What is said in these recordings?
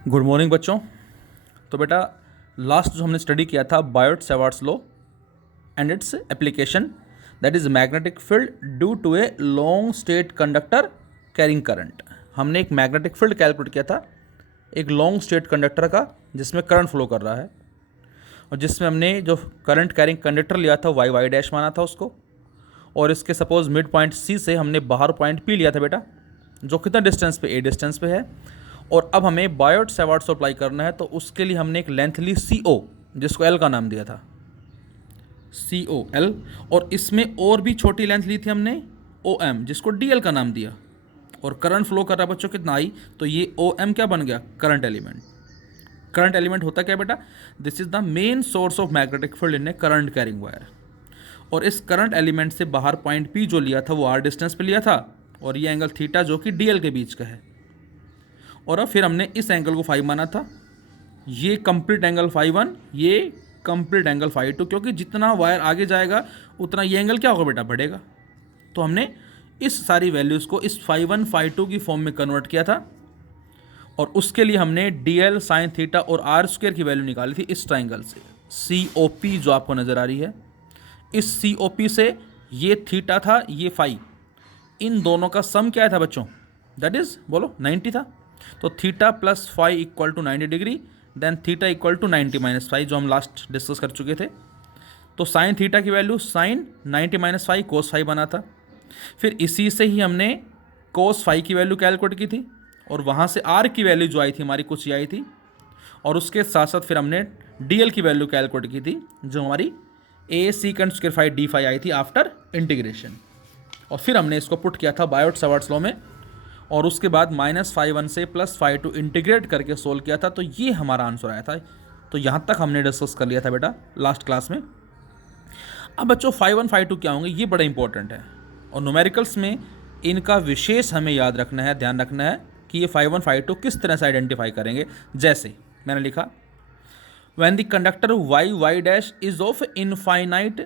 Good morning बच्चों। तो बेटा लास्ट जो हमने स्टडी किया था Biot Savart's law and its application, that is magnetic field due to a long straight conductor carrying current. हमने एक मैग्नेटिक फील्ड कैलकुलेट किया था एक लॉन्ग स्टेट कंडक्टर का जिसमें करंट फ्लो कर रहा है, और जिसमें हमने जो करंट कैरिंग कंडक्टर लिया था वाई वाई डैश माना था उसको, और इसके सपोज मिड पॉइंट सी से हमने बाहर पॉइंट पी लिया था बेटा, जो कितना डिस्टेंस पे ए डिस्टेंस पे है। और अब हमें बायोट सेवार्ट्स अप्लाई करना है, तो उसके लिए हमने एक लेंथ ली सी ओ, जिसको एल का नाम दिया था सी ओ एल, और इसमें और भी छोटी लेंथ ली थी हमने ओ एम, जिसको डी एल का नाम दिया। और करंट फ्लो कर रहा है बच्चों कितना आई, तो ये ओ एम क्या बन गया, करंट एलिमेंट। करंट एलिमेंट होता क्या बेटा, this is the main source of magnetic field in A current carrying wire. और इस करंट एलिमेंट से बाहर पॉइंट पी जो लिया था वो आर डिस्टेंस पे लिया था, और ये एंगल थीटा जो कि डी एल के बीच का है। और अब फिर हमने इस एंगल को फाई माना था, ये कंप्लीट एंगल फाई वन, ये कंप्लीट एंगल फाई टू, क्योंकि जितना वायर आगे जाएगा उतना ये एंगल क्या होगा बेटा, बढ़ेगा। तो हमने इस सारी वैल्यूज़ को इस फाई वन फाई टू की फॉर्म में कन्वर्ट किया था, और उसके लिए हमने डी एल साइन थीटा और आर स्क्वायर की वैल्यू निकाली थी इस ट्राइंगल से। सी ओ पी जो आपको नज़र आ रही है, इस सी ओ पी से ये थीटा था, ये फाई, इन दोनों का सम क्या था बच्चों, दैट इज बोलो 90 था। तो theta plus phi equal to 90 degree, then theta equal to 90 minus phi, जो हम लास्ट डिस्कस कर चुके थे। तो साइन थीटा की value sine 90 minus phi cos phi बना था। फिर इसी से ही हमने कोस फाई की वैल्यू कैलकुलेट की थी, और वहाँ से आर की वैल्यू जो आई थी हमारी कुछ ये आई थी, और उसके साथ साथ फिर हमने डी एल की वैल्यू कैलकुलेट की थी, जो हमारी a second square phi d phi I थी आफ्टर इंटीग्रेशन। और फिर हमने इसको पुट किया था बायोट सेवार्ट्स लॉ में, और उसके बाद माइनस फाई वन से प्लस फाई टू इंटीग्रेट करके सोल्व किया था, तो ये हमारा आंसर आया था। तो यहाँ तक हमने डिस्कस कर लिया था बेटा लास्ट क्लास में। अब बच्चों फाई वन फाई टू क्या होंगे, ये बड़ा इंपॉर्टेंट है, और न्यूमेरिकल्स में इनका विशेष हमें याद रखना है, ध्यान रखना है कि ये फाई वन फाई टू किस तरह से आइडेंटिफाई करेंगे। जैसे मैंने लिखा, when the conductor y dash is of infinite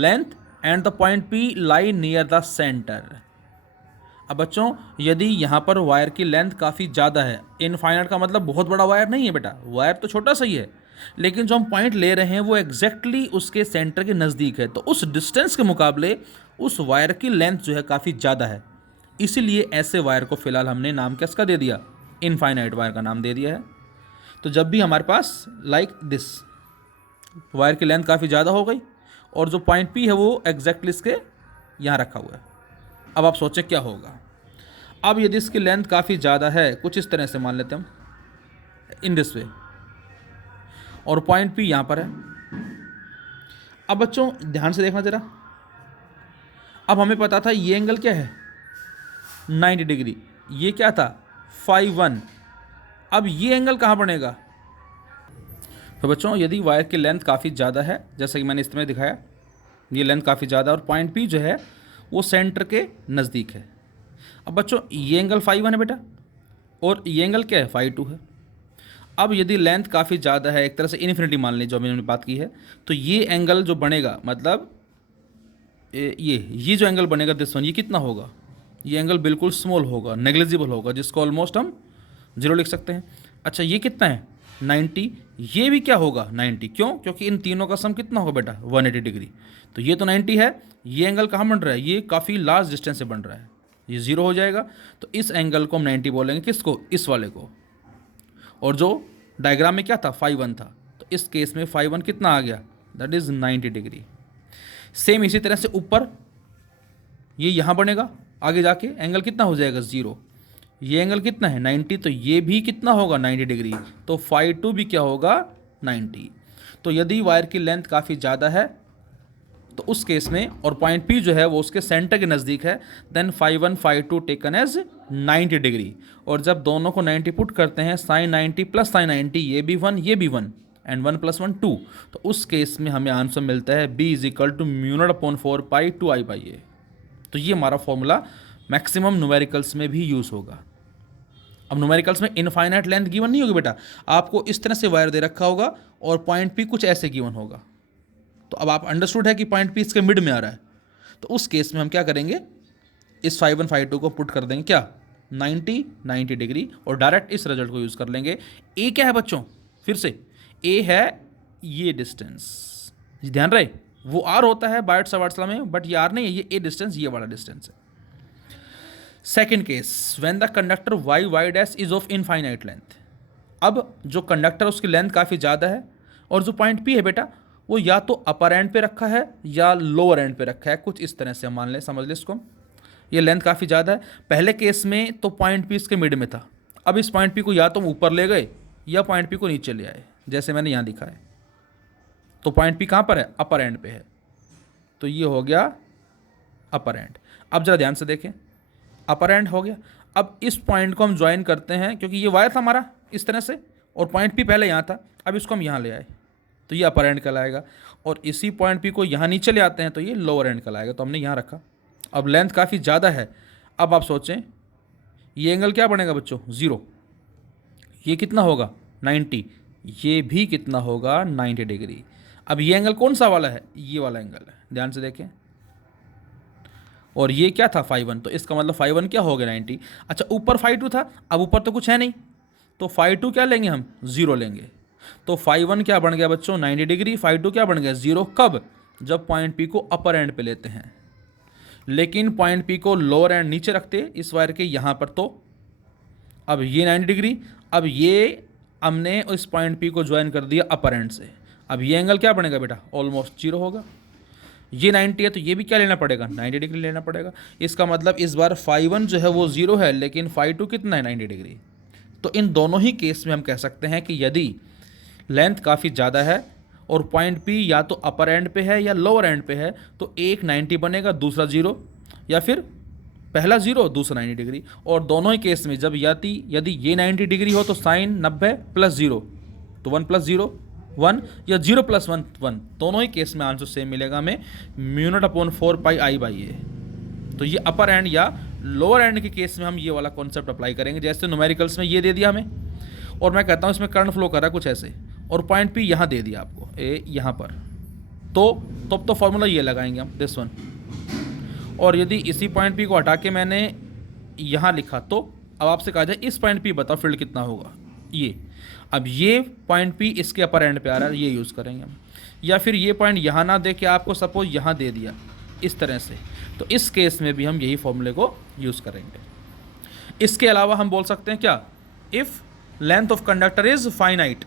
length and the point P lie near the center। अब बच्चों यदि यहाँ पर वायर की लेंथ काफ़ी ज़्यादा है, इनफाइनाइट का मतलब बहुत बड़ा वायर नहीं है बेटा, वायर तो छोटा सा ही है, लेकिन जो हम पॉइंट ले रहे हैं वो एग्जैक्टली उसके सेंटर के नज़दीक है, तो उस डिस्टेंस के मुकाबले उस वायर की लेंथ जो है काफ़ी ज़्यादा है। इसीलिए ऐसे वायर को फ़िलहाल हमने नाम किसका दे दिया, इनफाइनाइट वायर का नाम दे दिया है। तो जब भी हमारे पास लाइक दिस वायर की लेंथ काफ़ी ज़्यादा हो गई, और जो पॉइंट पी है वो एग्जैक्टली इसके यहाँ रखा हुआ है, अब आप सोचें क्या होगा। अब यदि इसकी लेंथ काफ़ी ज़्यादा है, कुछ इस तरह से मान लेते हम इन दिस वे, और पॉइंट पी यहाँ पर है। अब बच्चों ध्यान से देखना ज़रा, अब हमें पता था ये एंगल क्या है 90 डिग्री, ये क्या था फाई वन। अब ये एंगल कहाँ बनेगा, तो बच्चों यदि वायर की लेंथ काफ़ी ज़्यादा है, जैसे कि मैंने इसमें दिखाया, ये लेंथ काफ़ी ज़्यादा और पॉइंट पी जो है वो सेंटर के नज़दीक है। अब बच्चों ये एंगल फाई वन है बेटा, और ये एंगल क्या है फाई टू है। अब यदि लेंथ काफ़ी ज़्यादा है, एक तरह से इन्फिनिटी मान लीजिए जो अभी हमने बात की है, तो ये एंगल जो बनेगा, मतलब ये जो एंगल बनेगा दिस वन, ये कितना होगा, ये एंगल बिल्कुल स्मॉल होगा, नेग्लिजिबल होगा, जिसको ऑलमोस्ट हम 0 लिख सकते हैं। अच्छा ये कितना है 90, ये भी क्या होगा 90, क्यों, क्योंकि इन तीनों का सम कितना होगा बेटा 180 डिग्री। तो ये तो 90 है, ये एंगल कहाँ बन रहा है, ये काफ़ी लार्ज डिस्टेंस से बन रहा है, ये 0 हो जाएगा। तो इस एंगल को हम 90 बोलेंगे, किसको, इस वाले को। और जो डायग्राम में क्या था फाई वन था, तो इस केस में फाई वन कितना आ गया, दैट इज़ 90 डिग्री। सेम इसी तरह से ऊपर ये यहाँ बनेगा, आगे जाके एंगल कितना हो जाएगा 0, ये एंगल कितना है 90, तो ये भी कितना होगा 90 डिग्री, तो फाई टू भी क्या होगा 90। तो यदि वायर की लेंथ काफ़ी ज़्यादा है तो उस केस में, और पॉइंट पी जो है वो उसके सेंटर के नज़दीक है, then phi one phi two taken as 90 degree. और जब दोनों को 90 पुट करते हैं, साइन 90 प्लस साइन 90, ये भी 1 ये भी 1, एंड 1 + 1 2, तो उस केस में हमें आंसर मिलता है b = μ0/4 पाई 2i/a। तो ये हमारा फॉर्मूला मैक्सिमम न्यूमेरिकल्स में भी यूज़ होगा। अब न्यूमेरिकल्स में इनफाइनाइट लेंथ गिवन नहीं होगी बेटा, आपको इस तरह से वायर दे रखा होगा और पॉइंट पी कुछ ऐसे गिवन होगा। तो अब आप अंडरस्टूड है कि पॉइंट पी इसके मिड में आ रहा है, तो उस केस में हम क्या करेंगे, इस फाई वन फाई टू को पुट कर देंगे क्या 90 डिग्री, और डायरेक्ट इस रिजल्ट को यूज़ कर लेंगे। ए क्या है बच्चों, फिर से ए है ये डिस्टेंस, ध्यान रहे वो आर होता है बायोट सवार्ट्स लॉ में, बट ये आर नहीं है, ये ए डिस्टेंस, ये वाला डिस्टेंस है। Second case, when the conductor Y Y dash is of infinite length. अब जो कंडक्टर उसकी लेंथ काफ़ी ज़्यादा है, और जो पॉइंट पी है बेटा वो या तो अपर एंड पे रखा है या लोअर एंड पे रखा है, कुछ इस तरह से हम मान लें, समझ लें इसको। ये लेंथ काफ़ी ज़्यादा है, पहले केस में तो पॉइंट पी इसके मिड में था, अब इस पॉइंट पी को या तो ऊपर ले गए या पॉइंट पी को नीचे ले आए, जैसे मैंने यहाँ दिखा है। तो पॉइंट पी कहाँ पर है, अपर एंड पे है, तो ये हो गया अपर एंड। अब जरा ध्यान से देखें, अपर एंड हो गया। अब इस पॉइंट को हम ज्वाइन करते हैं, क्योंकि ये वायर था हमारा इस तरह से, और पॉइंट पी पहले यहाँ था, अब इसको हम यहाँ ले आए तो ये अपर एंड कहलाएगा, और इसी पॉइंट पी को यहाँ नीचे ले आते हैं तो ये लोअर एंड कहलाएगा, तो हमने यहाँ रखा। अब लेंथ काफ़ी ज़्यादा है, अब आप सोचें ये एंगल क्या बनेगा बच्चों, 0, ये कितना होगा 90, ये भी कितना होगा 90 डिग्री। अब ये एंगल कौन सा वाला है, ये वाला एंगल है, ध्यान से देखें, और ये क्या था φ1, तो इसका मतलब φ1 क्या हो गया 90। अच्छा ऊपर φ2 था, अब ऊपर तो कुछ है नहीं, तो φ2 क्या लेंगे हम, 0 लेंगे, तो φ1 क्या बन गया बच्चों 90 डिग्री, φ2 क्या बन गया 0। कब, जब पॉइंट पी को अपर एंड पे लेते हैं, लेकिन पॉइंट पी को लोअर एंड नीचे रखते इस वायर के यहाँ पर, तो अब ये 90 डिग्री, अब ये हमने इस पॉइंट पी को ज्वाइन कर दिया अपर एंड से, अब ये एंगल क्या बनेगा बेटा, ऑलमोस्ट 0 होगा। ये 90 है तो ये भी क्या लेना पड़ेगा, 90 डिग्री लेना पड़ेगा। इसका मतलब इस बार φ1 जो है वो 0 है, लेकिन φ2 कितना है 90 डिग्री। तो इन दोनों ही केस में हम कह सकते हैं कि यदि लेंथ काफ़ी ज़्यादा है और पॉइंट पी या तो अपर एंड पे है या लोअर एंड पे है, तो एक 90 बनेगा, दूसरा 0, या फिर पहला 0 दूसरा 90 डिग्री। और दोनों ही केस में जब यदि ये 90 डिग्री हो तो साइन 90 + 0, तो 1 + 0 1, या 0 + 1 1, दोनों ही केस में आंसर सेम मिलेगा हमें, μ0/4 πI/a। तो ये अपर एंड या लोअर एंड के केस में हम ये वाला कॉन्सेप्ट अप्लाई करेंगे, जैसे न्यूमेरिकल्स में ये दे दिया हमें, और मैं कहता हूँ इसमें करंट फ्लो कर रहा है कुछ ऐसे, और पॉइंट पी यहाँ दे दिया आपको, ए यहाँ पर, तो फॉर्मूला ये लगाएंगे हम, दिस वन। और यदि इसी पॉइंट पी को हटा के मैंने यहाँ लिखा, तो अब आपसे कहा जाए इस पॉइंट पी बताओ फील्ड कितना होगा, ये। अब ये पॉइंट पी इसके अपर एंड पे आ रहा है, ये यूज़ करेंगे हम। या फिर ये पॉइंट यहाँ ना दे के आपको सपोज यहाँ दे दिया इस तरह से, तो इस केस में भी हम यही फॉर्मूले को यूज़ करेंगे। इसके अलावा हम बोल सकते हैं क्या, if length of conductor is finite.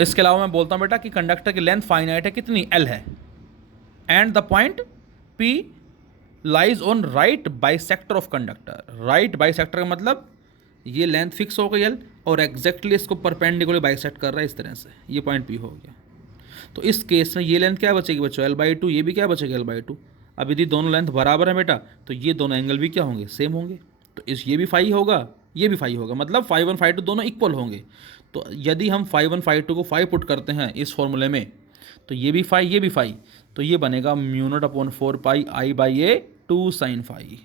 इसके अलावा मैं बोलता हूँ बेटा कि कंडक्टर की लेंथ फाइनाइट है, कितनी, L है, and the point P lies on right bisector of conductor. Right bisector का मतलब ये लेंथ फिक्स हो गई L, और एग्जैक्टली इसको परपेंडिकुलर बाइसेक्ट कर रहा है इस तरह से, ये पॉइंट P हो गया। तो इस केस में ये लेंथ क्या बचेगी बच्चों, L/2, ये भी क्या बचेगा L/2। अब यदि दोनों लेंथ बराबर है बेटा, तो ये दोनों एंगल भी क्या होंगे, सेम होंगे, तो ये भी फाई होगा, ये भी फाई होगा, मतलब φ1 φ2 दोनों इक्वल होंगे। तो यदि हम φ1 φ2 को फाई पुट करते हैं इस फॉर्मूले में, तो ये भी फाई, ये भी फाई, तो ये बनेगा μ0/4 πI/a 2 sin फाई।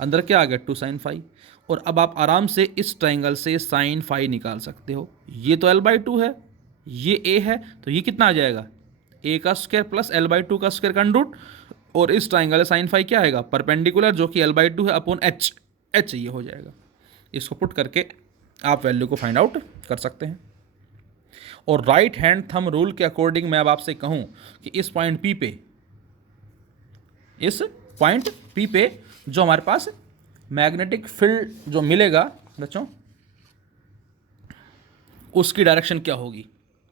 अंदर क्या आ गया, 2 sin फाई। और अब आप आराम से इस ट्राइंगल से sin फाई निकाल सकते हो। ये तो L/2 है, ये a है, तो ये कितना आ जाएगा, a का स्क्वायर प्लस L/2 का स्क्वायर का अंडर, और इस ट्राइंगल है sin फाई क्या आएगा, परपेंडिकुलर, जो कि L/2 है अपॉन h ये हो जाएगा। इसको पुट करके आप वैल्यू को फाइंड आउट कर सकते हैं। और राइट हैंड थंब रूल के अकॉर्डिंग मैं अब आपसे कहूं कि इस पॉइंट पी पे जो हमारे पास मैग्नेटिक फील्ड जो मिलेगा बच्चों, उसकी डायरेक्शन क्या होगी।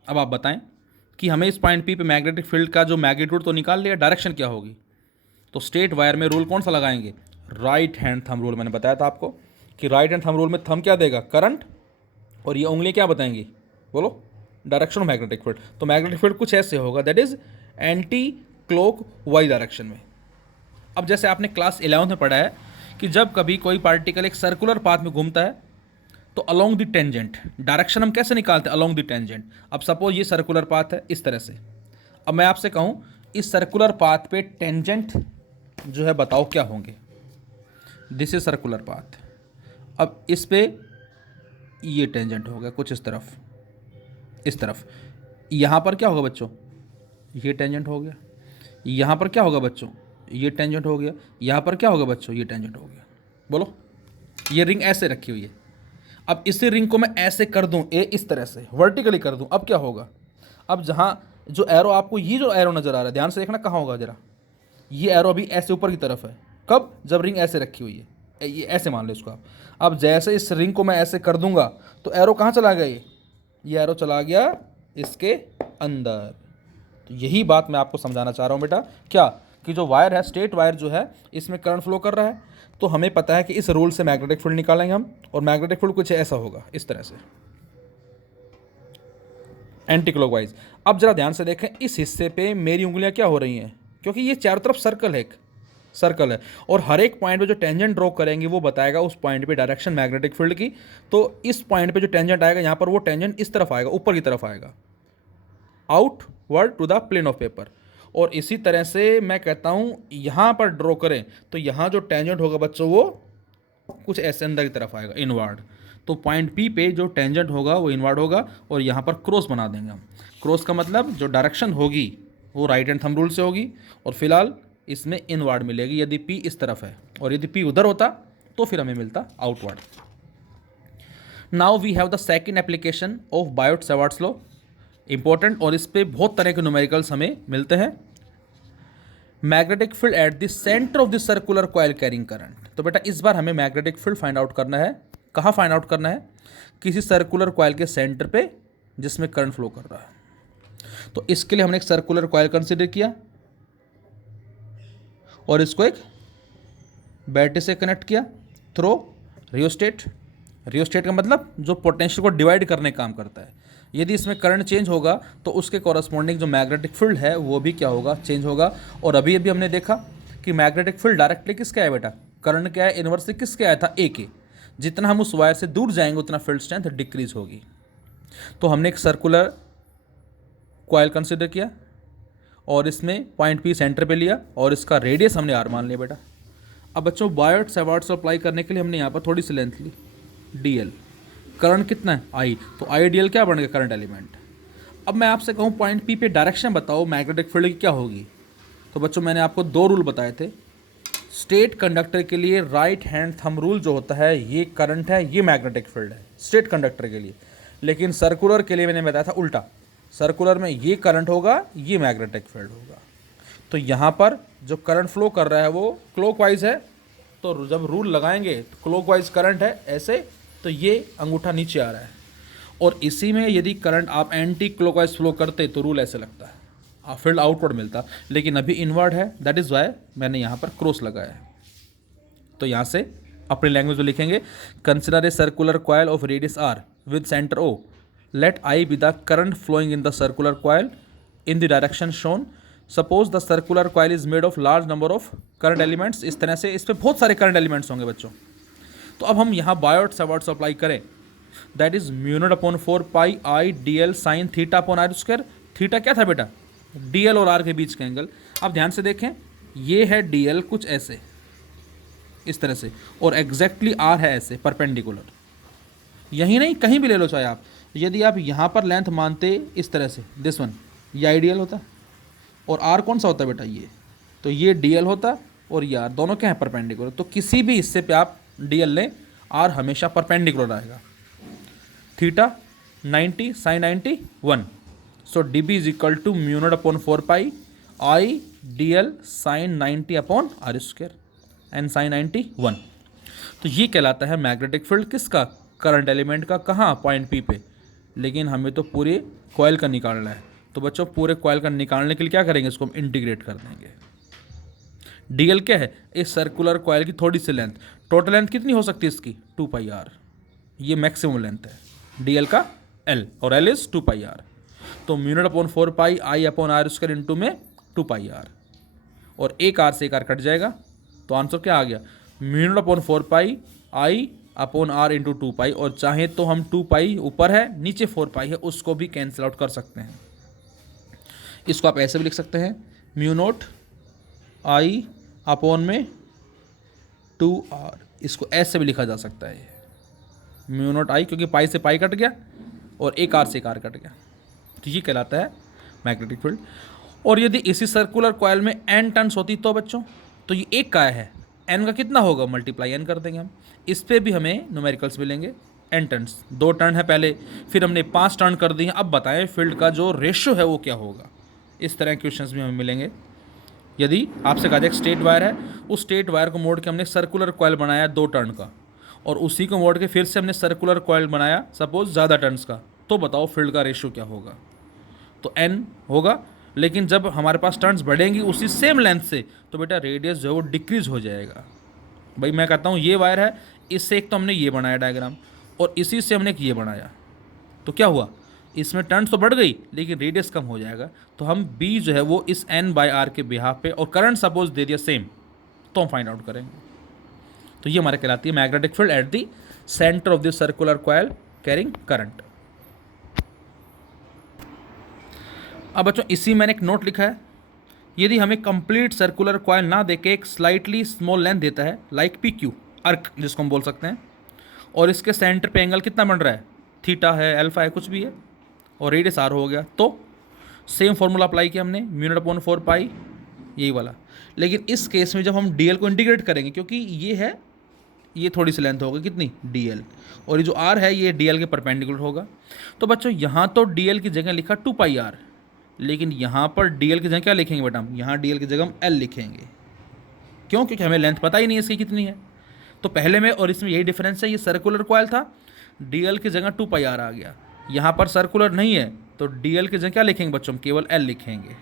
अब आप बताएं कि हमें इस पॉइंट पी पे मैग्नेटिक फील्ड का जो मैग्नीट्यूड तो निकाल लिया, डायरेक्शन क्या होगी। तो स्ट्रेट वायर में रूल कौन सा लगाएंगे, राइट हैंड थंब रूल। मैंने बताया था आपको कि राइट हैंड थंब रूल में थंब क्या देगा, करंट, और ये उंगली क्या बताएंगी, बोलो, डायरेक्शन ऑफ मैग्नेटिक फील्ड। तो मैग्नेटिक फील्ड कुछ ऐसे होगा, that is anti clock wise direction में। अब जैसे आपने क्लास 11 में पढ़ा है कि जब कभी कोई पार्टिकल एक सर्कुलर पाथ में घूमता है तो अलोंग द टेंजेंट डायरेक्शन हम कैसे निकालते हैं, अलोंग द टेंजेंट। अब सपोज ये सर्कुलर पाथ है इस तरह से, अब मैं आपसे कहूँ इस सर्कुलर पाथ पे टेंजेंट जो है बताओ क्या होंगे, दिस इज सर्कुलर पाथ। अब इस पे ये टेंजेंट हो गया कुछ इस तरफ, यहाँ पर क्या होगा बच्चों, ये टेंजेंट हो गया, यहाँ पर क्या होगा बच्चों, ये टेंजेंट हो गया, यहाँ पर क्या होगा बच्चों, ये टेंजेंट हो गया। बोलो, ये रिंग ऐसे रखी हुई है, अब इसी रिंग को मैं ऐसे कर दूं, ए इस तरह से वर्टिकली कर दूं, अब क्या होगा, अब जहाँ जो एरो आपको, ये जो एरो नज़र आ रहा है, ध्यान से देखना कहाँ होगा जरा, ये एरो अभी ऐसे ऊपर की तरफ है, कब, जब रिंग ऐसे रखी हुई है, ये ऐसे मान लो इसको आप। अब जैसे इस रिंग को मैं ऐसे कर दूंगा तो एरो कहाँ चला गया, ये एरो चला गया इसके अंदर। तो यही बात मैं आपको समझाना चाह रहा हूँ बेटा, क्या कि जो वायर है, स्ट्रेट वायर जो है, इसमें करंट फ्लो कर रहा है, तो हमें पता है कि इस रूल से मैग्नेटिक फील्ड निकालेंगे हम, और मैग्नेटिक फील्ड कुछ ऐसा होगा, इस तरह से एंटी क्लॉकवाइज। अब जरा ध्यान से देखें, इस हिस्से पे मेरी उंगलियां क्या हो रही हैं, क्योंकि ये चारों तरफ सर्कल है, एक सर्कल है, और हर एक पॉइंट पे जो टेंजेंट ड्रॉ करेंगे वो बताएगा उस पॉइंट पे डायरेक्शन मैग्नेटिक फील्ड की। तो इस पॉइंट पे जो टेंजेंट आएगा, यहाँ पर वो टेंजेंट इस तरफ आएगा, ऊपर की तरफ आएगा, outward to the plane of paper. और इसी तरह से मैं कहता हूँ यहाँ पर ड्रॉ करें तो यहाँ जो टेंजेंट होगा बच्चों, वो कुछ ऐसे अंदर की तरफ आएगा, इनवर्ड। तो पॉइंट पी पे जो टेंजेंट होगा वो इनवर्ड होगा, और यहाँ पर क्रॉस बना देंगे हम। क्रॉस का मतलब जो डायरेक्शन होगी वो राइट हैंड थंब रूल से होगी, और फिलहाल इसमें इनवर्ड मिलेगी यदि पी इस तरफ है, और यदि पी उधर होता तो फिर हमें मिलता outward. Now we have the second application of Biot Savart's law, important, और इस पे बहुत तरह के न्यूमेरिकल्स हमें मिलते हैं। Magnetic field at the centre of the circular coil carrying current. तो बेटा इस बार हमें मैग्नेटिक फील्ड फाइंड आउट करना है, कहाँ फाइंड आउट करना है, किसी सर्कुलर कॉइल के सेंटर पे जिसमें करंट फ्लो कर रहा है। तो इसके लिए हमने एक सर्कुलर कॉइल कंसीडर किया, और इसको एक बैटरी से कनेक्ट किया थ्रो रियोस्टेट। रियोस्टेट का मतलब जो पोटेंशियल को डिवाइड करने का काम करता है। यदि इसमें करंट चेंज होगा तो उसके कॉरस्पॉन्डिंग जो मैग्नेटिक फील्ड है वो भी क्या होगा, चेंज होगा। और अभी अभी हमने देखा कि मैग्नेटिक फील्ड डायरेक्टली किसके आया बेटा, करंट क्या है, इनवर्सली किसके आया था, ए के। जितना हम उस वायर से दूर जाएंगे उतना फील्ड स्ट्रेंथ डिक्रीज होगी। तो हमने एक सर्कुलर कॉइल कंसिडर किया, और इसमें पॉइंट पी सेंटर पे लिया, और इसका रेडियस हमने आर मान लिया बेटा। अब बच्चों बायोट सेवार्ट्स अप्लाई करने के लिए हमने यहाँ पर थोड़ी सी लेंथ ली, डी एल। करंट कितना है, आई, तो आई डी एल क्या बन गया, करंट एलिमेंट। अब मैं आपसे कहूँ पॉइंट पी पे डायरेक्शन बताओ मैग्नेटिक फील्ड की क्या होगी, तो बच्चों मैंने आपको दो रूल बताए थे। स्ट्रेट कंडक्टर के लिए राइट हैंड थंब रूल जो होता है, ये करंट है, ये मैग्नेटिक फील्ड है स्ट्रेट कंडक्टर के लिए। लेकिन सर्कुलर के लिए मैंने बताया था उल्टा, सर्कुलर में ये करंट होगा, ये मैग्नेटिक फील्ड होगा। तो यहाँ पर जो करंट फ्लो कर रहा है वो क्लॉकवाइज है, तो जब रूल लगाएंगे तो क्लॉकवाइज करंट है ऐसे, तो ये अंगूठा नीचे आ रहा है। और इसी में यदि करंट आप एंटी क्लॉकवाइज फ्लो करते तो रूल ऐसे लगता है, फील्ड आउटवर्ड मिलता, लेकिन अभी इनवर्ड है, दैट इज़ वाई मैंने यहाँ पर क्रॉस लगाया है। तो यहाँ से अपनी लैंग्वेज में लिखेंगे, consider a circular coil of radius R with centre O, let I be the current flowing in the circular coil in the direction shown. Suppose the circular coil is made of large number of current elements. इस तरह से इस पर बहुत सारे current elements होंगे बच्चों। तो अब हम यहाँ बायोट सेवार्ट्स अप्लाई करें, that is mu naught upon 4 pi I D L sine theta upon R square. Theta क्या था बेटा, डी एल और आर के बीच का एंगल। अब ध्यान से देखें, ये है डी एल कुछ ऐसे इस तरह से, और एग्जैक्टली आर है ऐसे परपेंडिकुलर। यही नहीं, कहीं भी ले लो चाहे आप। यदि आप यहाँ पर लेंथ मानते इस तरह से, दिस वन, ये आइडियल होता, और आर कौन सा होता है बेटा, ये, तो ये डी एल होता, और ये आर, दोनों क्या है परपेंडिकुलर। तो किसी भी हिस्से पे आप डी एल लें, आर हमेशा परपेंडिकुलर आएगा। Theta 90 sine 90 1, so D B is equal to mu naught upon 4 pi I D L sine 90 upon R square and sine 90 1। तो ये कहलाता है मैग्नेटिक फील्ड किसका, करंट एलिमेंट का, कहाँ, पॉइंट पी पे। लेकिन हमें तो पूरे कॉइल का निकालना है, तो बच्चों पूरे कॉइल का निकालने के लिए क्या करेंगे, इसको हम इंटीग्रेट कर देंगे। डीएल क्या है, इस सर्कुलर कॉइल की थोड़ी सी लेंथ। टोटल लेंथ कितनी हो सकती है इसकी, 2 पाई आर, ये मैक्सिमम लेंथ है डीएल का एल, और एल इज 2 पाई आर। तो mu naught upon 4 pi I upon R square into में 2 पाई आर, और एक आर से एक आर कट जाएगा, तो आंसर क्या आ गया, mu naught upon 4 pi I upon R into 2 pi. और चाहे तो हम 2 पाई ऊपर है, नीचे 4 पाई है, उसको भी कैंसिल आउट कर सकते हैं। इसको आप ऐसे भी लिख सकते हैं, म्यू नोट आई अपॉन में 2r, इसको ऐसे भी लिखा जा सकता है, म्यू नोट आई, क्योंकि पाई से पाई कट गया और एक आर से एक आर कट गया। तो ये कहलाता है मैग्नेटिक फील्ड। और यदि इसी सर्कुलर कॉइल में n टर्न्स होती तो बच्चों, तो ये एक का है, एन का कितना होगा, मल्टीप्लाई एन कर देंगे हम। इस पे भी हमें न्यूमेरिकल्स मिलेंगे, एन टर्न्स, 2 टर्न है पहले, फिर हमने 5 टर्न कर दिए हैं। अब बताएं फील्ड का जो रेशियो है वो क्या होगा। इस तरह के क्वेश्चंस भी हमें मिलेंगे। यदि आपसे कहा जाए एक स्ट्रेट वायर है, उस स्ट्रेट वायर को मोड़ के हमने सर्कुलर कॉइल बनाया 2 टर्न का, और उसी को मोड़ के फिर से हमने सर्कुलर कॉइल बनाया सपोज ज़्यादा टर्न्स का, तो बताओ फील्ड का रेशियो क्या होगा। तो एन होगा, लेकिन जब हमारे पास टर्न्स बढ़ेंगी उसी सेम लेंथ से, तो बेटा रेडियस जो है वो डिक्रीज हो जाएगा। भाई मैं कहता हूँ ये वायर है, इससे एक तो हमने ये बनाया डायग्राम, और इसी से हमने एक ये बनाया, तो क्या हुआ, इसमें टर्न्स तो बढ़ गई लेकिन रेडियस कम हो जाएगा। तो हम बी जो है वो इस एन बाई आर के बिहाफ पे, और करंट सपोज दे दिया सेम, तो हम फाइंड आउट करेंगे। तो ये हमारे कहलाती है magnetic field at the centre of the circular coil carrying current. अब बच्चों इसी मैंने एक नोट लिखा है, यदि हमें कंप्लीट सर्कुलर कॉइल ना देके एक स्लाइटली स्मॉल लेंथ देता है लाइक पी क्यू, अर्क जिसको हम बोल सकते हैं, और इसके सेंटर पे एंगल कितना बन रहा है, थीटा है, अल्फा है, कुछ भी है, और रेडियस आर हो गया, तो सेम फॉर्मूला अप्लाई किया हमने, म्यू नॉट अपॉन 4 पाई, यही वाला। लेकिन इस केस में जब हम डी एल को इंटीग्रेट करेंगे, क्योंकि ये है, ये थोड़ी सी लेंथ होगी कितनी, डी एल, और ये जो आर है ये डी एल के परपेंडिकुलर होगा। तो बच्चों यहाँ तो डी एल की जगह लिखा 2 पाई आर, लेकिन यहाँ पर डी एल की जगह क्या लिखेंगे बेटा हम, यहाँ डी एल की जगह हम एल लिखेंगे। क्यों, क्योंकि हमें लेंथ पता ही नहीं है इसकी कितनी है। तो पहले में और इसमें यही डिफरेंस है, ये सर्कुलर कॉइल था, डी एल की जगह 2 पाई आर आ गया, यहाँ पर सर्कुलर नहीं है, तो डी एल की जगह क्या लिखेंगे बच्चों, हम केवल एल लिखेंगे।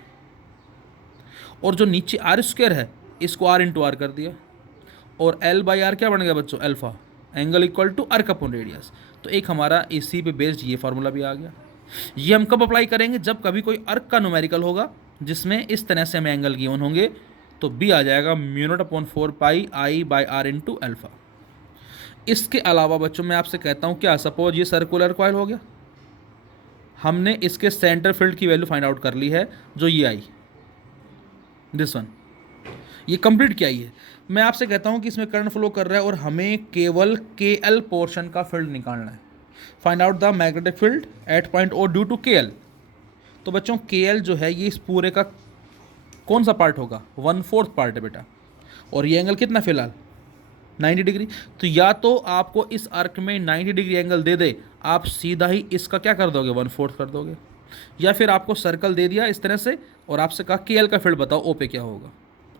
और जो नीचे आर स्क्वायर है इसको आर इंटू आर कर दिया, और एल बाई आर क्या बन गया बच्चों, अल्फा, एंगल इक्वल टू अर्क अपॉन रेडियस। तो एक हमारा इसी पे बेस्ड ये फार्मूला भी आ गया। ये हम कब अप्लाई करेंगे, जब कभी कोई अर्क का न्यूमेरिकल होगा जिसमें इस तरह से हमें एंगल गिवन होंगे, तो बी आ जाएगा mu naught upon 4 pi I by R into alpha. इसके अलावा बच्चों मैं आपसे कहता हूँ, क्या सपोज ये सर्कुलर कॉइल हो गया, हमने इसके सेंटर फील्ड की वैल्यू फाइंड आउट कर ली है, जो ये आई, दिस वन, ये कंप्लीट क्या ही है। मैं आपसे कहता हूँ कि इसमें करंट फ्लो कर रहा है और हमें केवल के एल पोर्शन का फील्ड निकालना है। Find out the magnetic field at point O due to K L. तो बच्चों के एल जो है ये इस पूरे का कौन सा पार्ट होगा, 1/4 पार्ट है बेटा, और ये एंगल कितना फिलहाल 90 डिग्री। तो या तो आपको इस आर्क में 90 डिग्री एंगल दे दे, आप सीधा ही इसका क्या कर दोगे, 1/4 कर दोगे, या फिर आपको सर्कल दे दिया इस तरह से और आपसे कहा के एल का फील्ड बताओ ओ पे क्या होगा।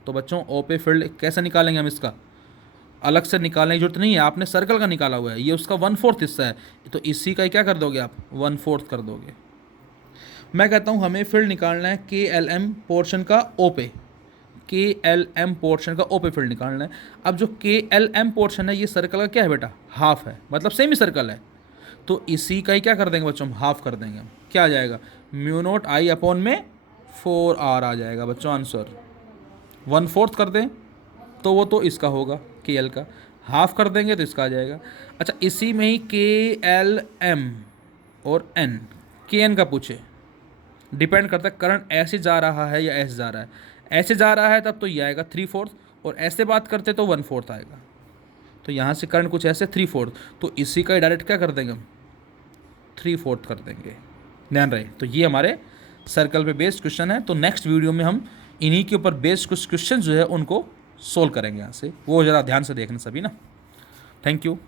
तो बच्चों ओ पे फील्ड कैसे निकालेंगे हम, इसका अलग से निकालने की जरूरत नहीं है, आपने सर्कल का निकाला हुआ है, ये उसका 1/4 हिस्सा है, तो इसी का क्या कर दोगे आप, 1/4 कर दोगे। मैं कहता हूँ हमें फील्ड निकालना है के एल एम पोर्शन का ओ पे, के एल एम पोर्शन का ओ पे फील्ड निकालना है। अब जो के एल एम पोर्शन है ये सर्कल का क्या है बेटा, हाफ है, मतलब सेमी सर्कल है, तो इसी का ही क्या कर देंगे बच्चों, हम हाफ कर देंगे। हम क्या आ जाएगा, म्यू नॉट आई अपॉन में 4 आर आ जाएगा बच्चों आंसर। 1/4 कर दें तो वो तो इसका होगा, के एल का, हाफ कर देंगे तो इसका आ जाएगा। अच्छा इसी में ही के एल एम और एन, के एन का पूछे, डिपेंड करता है करंट ऐसे जा रहा है या ऐसे जा रहा है। ऐसे जा रहा है तब तो ये आएगा 3/4, और ऐसे बात करते तो 1/4 आएगा। तो यहाँ से करंट कुछ ऐसे 3/4, तो इसी का डायरेक्ट क्या कर देंगे हम, 3/4 कर देंगे, ध्यान रहे। तो ये हमारे सर्कल पे बेस्ड क्वेश्चन है। तो नेक्स्ट वीडियो में हम इन्हीं के ऊपर बेस्ड कुछ क्वेश्चन जो है उनको सोल्व करेंगे यहाँ से, वो ज़रा ध्यान से देखना सभी ना। Thank you.